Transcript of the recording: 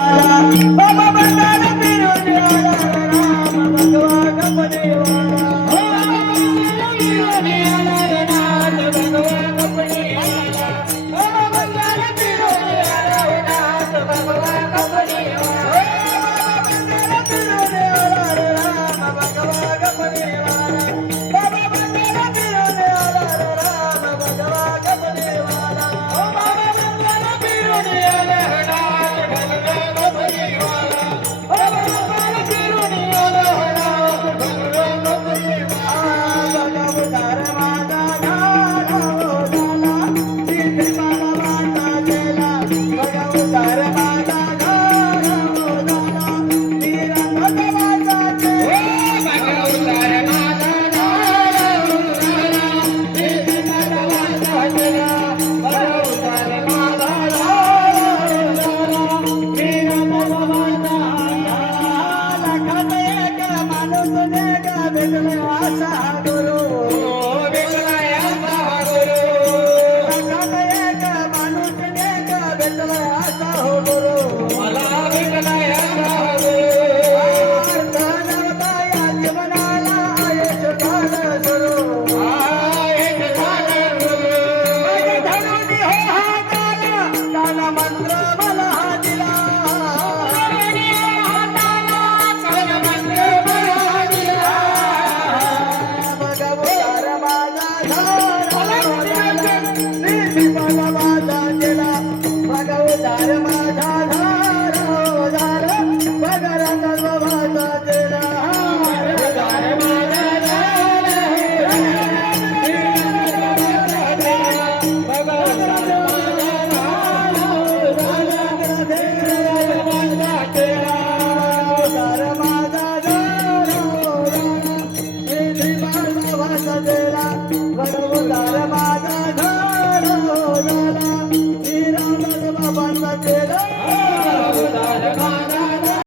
बाबा बंगाल फिरून आला राम भगवा कपडेवाला बाबा बंगाल फिरून आला नाथ भगवा कपडेवाला बाबा बंगाल फिरून आला राम भगवा कपडेवाला बाबा बंगाल फिरून आला राम भगवा कपडेवाला बाबा बंगाल फिरून आला नाथ भगवा Bhagavad Gita